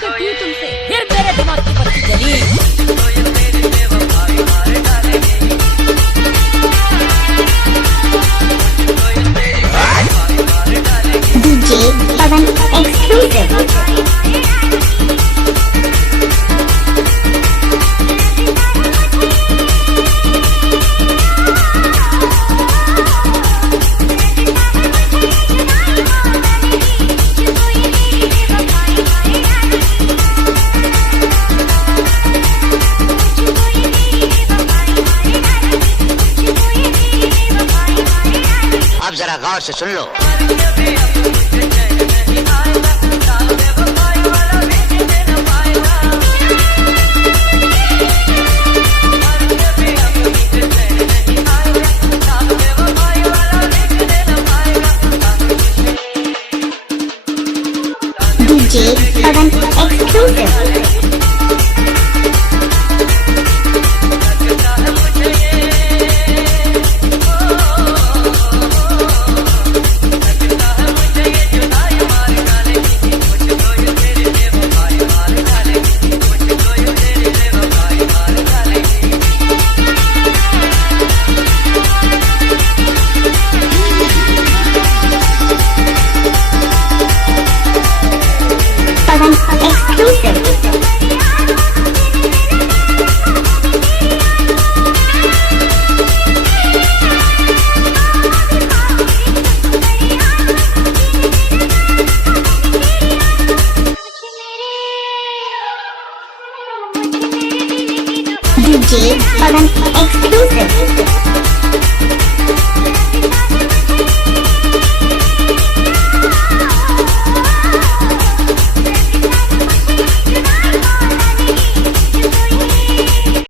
प्यार करती हूँ तुमसे, फिर मेरे दिमाग की बत्ती जली। DJ Pavan Exclusive। अब जरा गौर से सुन लो। DJ Pavan Exclusive। Pavan Exclusive। DJ Pavan Exclusive।